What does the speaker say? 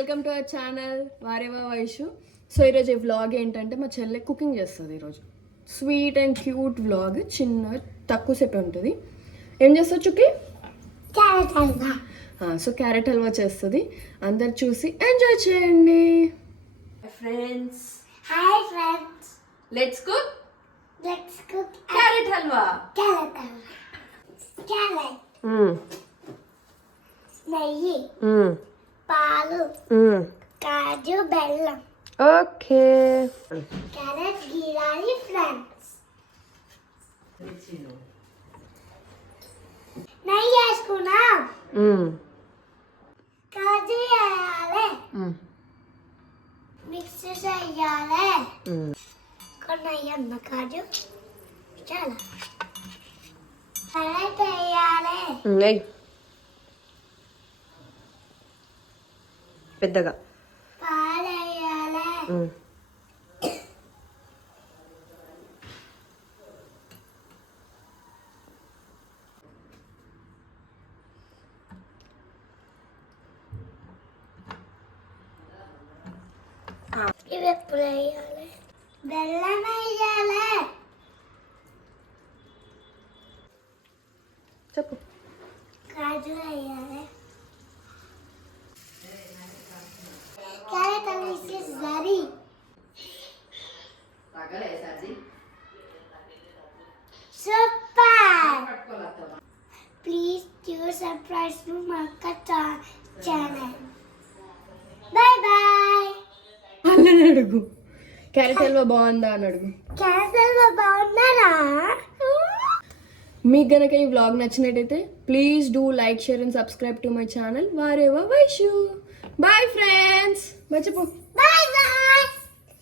Welcome to our channel Vaareva Vaishu. So ఈరోజు ఈ vlog ఏంటంటే మా చెల్లె కుకింగ్ చేస్తుంది. ఈరోజు స్వీట్ అండ్ క్యూట్ వ్లాగ్, చిన్న తక్కువ సేపు ఉంటుంది. ఏం చేస్తావు Chukki? Carrot halwa. So carrot halwa చేస్తుంది. అందరు చూసి ఎంజాయ్ చేయండి. Friends, hi friends, let's cook carrot halwa. Carrot నెయ్యి, పాలు, కాజు, బెల్లం. ఓకే, క్యారెట్ గీరాలి ఫ్రెండ్స్. నెయ్యి వేసుకున్నాం, కాజు వేయాలి, మిక్స్ చేయాలి. కొన్ని అన్న కాజు చాలా క్యారెట్ వేయాలి. పెద్దగా పాలు వేయాలి. ఇవి ఎప్పుడు వేయాలి? బెల్లం వేయాలి. చెప్పు. కాజు వేయాలి. Carrot halwa is ready. Super. Please do subscribe to my channel. Bye bye. అల్లని అడుగు, క్యారెట్ హల్వా బాగుందా అని అడుగు. క్యారెట్ హల్వా బాగున్నారా? మీకు గనక ఈ వ్లాగ్ నచ్చినట్టయితే please do like, share and subscribe to my channel Vaareva Vaishu. Bye friends. మర్చిపో. బై